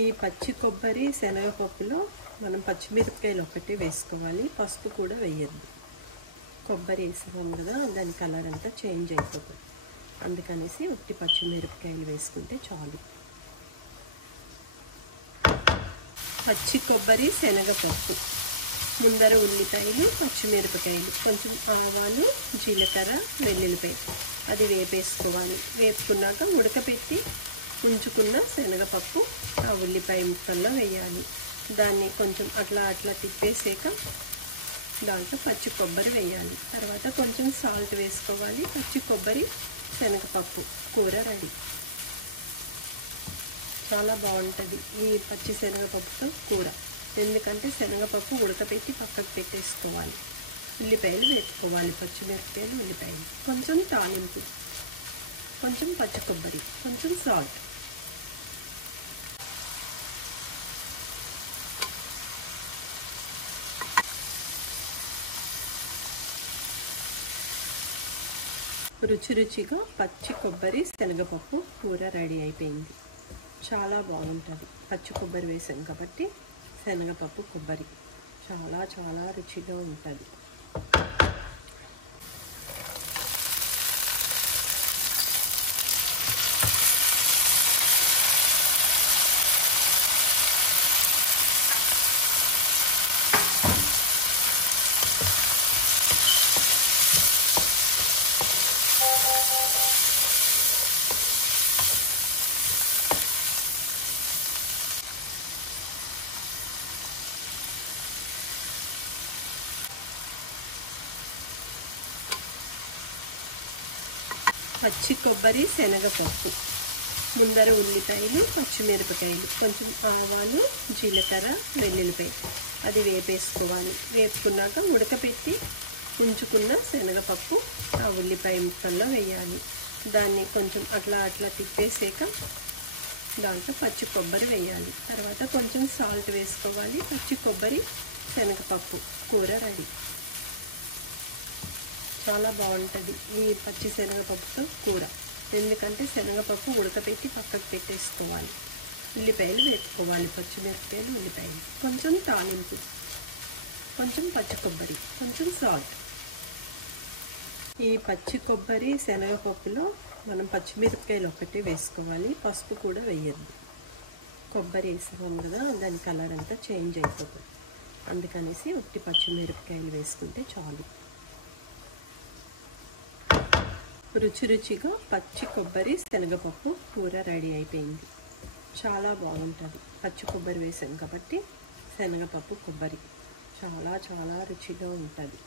ఈ పచ్చి కొబ్బరి శనగపప్పులో మనం పచ్చిమిరపకాయలు ఒకటి వేసుకోవాలి, పసుపు కూడా వేయద్దు. కొబ్బరి వేసాం కదా, దాని కలర్ అంతా చేంజ్ అయిపోతుంది. అందుకనేసి ఉట్టి పచ్చిమిరపకాయలు వేసుకుంటే చాలు. పచ్చి కొబ్బరి శనగపప్పు, ముందర ఉల్లిపాయలు, పచ్చిమిరపకాయలు, కొంచెం ఆవాలు, జీలకర్ర, వెల్లుల్లిపాయ అది వేపేసుకోవాలి. వేపుకున్నాక ఉడకపెట్టి ఉంచుకున్న శనగపప్పు ఆ ఉల్లిపాయ ముక్కల్లో వేయాలి. దాన్ని కొంచెం అట్లా తిప్పేసాక దాంట్లో పచ్చి కొబ్బరి వేయాలి. తర్వాత కొంచెం సాల్ట్ వేసుకోవాలి. పచ్చి కొబ్బరి శనగపప్పు కూర రెడీ. చాలా బాగుంటుంది ఈ పచ్చి శనగపప్పుతో కూర. ఎందుకంటే శనగపప్పు ఉడకపెట్టి పక్కకు పెట్టేసుకోవాలి. ఉల్లిపాయలు వేసుకోవాలి, పచ్చిమిరపకాయలు, ఉల్లిపాయలు, కొంచెం తాలింపు, కొంచెం పచ్చి కొబ్బరి, కొంచెం సాల్ట్. రుచిగా పచ్చి కొబ్బరి శనగపప్పు కూర రెడీ అయిపోయింది. చాలా బాగుంటుంది. పచ్చి కొబ్బరి వేసాం కాబట్టి శనగపప్పు కొబ్బరి చాలా రుచిగా ఉంటుంది. పచ్చి కొబ్బరి శనగపప్పు, ముందర ఉల్లిపాయలు, పచ్చిమిరపకాయలు, కొంచెం ఆవాలు, జీలకర్ర, వెల్లుల్లిపాయ అది వేపేసుకోవాలి. వేపుకున్నాక ఉడకపెట్టి ఉంచుకున్న శనగపప్పు ఆ ఉల్లిపాయ ముక్కల్లో వేయాలి. దాన్ని కొంచెం అట్లా తిప్పేసాక దాంట్లో పచ్చి కొబ్బరి వేయాలి. తర్వాత కొంచెం సాల్ట్ వేసుకోవాలి. పచ్చి కొబ్బరి శనగపప్పు కూర రెడీ. చాలా బాగుంటుంది ఈ పచ్చి శనగపప్పుతో కూర. ఎందుకంటే శనగపప్పు ఉడకపెట్టి పక్కకు పెట్టేసుకోవాలి. ఉల్లిపాయలు వేసుకోవాలి, పచ్చిమిరపకాయలు, ఉల్లిపాయలు, కొంచెం తాలింపు, కొంచెం పచ్చి కొబ్బరి, కొంచెం సాల్ట్. ఈ పచ్చి కొబ్బరి శనగపప్పులో మనం పచ్చిమిరపకాయలు ఒకటి వేసుకోవాలి, పసుపు కూడా వేయద్దు. కొబ్బరి వేసాం కదా, దాని కలర్ అంతా చేంజ్ అయిపోతుంది. అందుకనేసి ఉట్టి పచ్చిమిరపకాయలు వేసుకుంటే చాలు. రుచిగా పచ్చి కొబ్బరి శనగపప్పు కూర రెడీ అయిపోయింది. చాలా బాగుంటుంది. పచ్చి కొబ్బరి వేసాం కాబట్టి శనగపప్పు కొబ్బరి చాలా రుచిగా ఉంటుంది.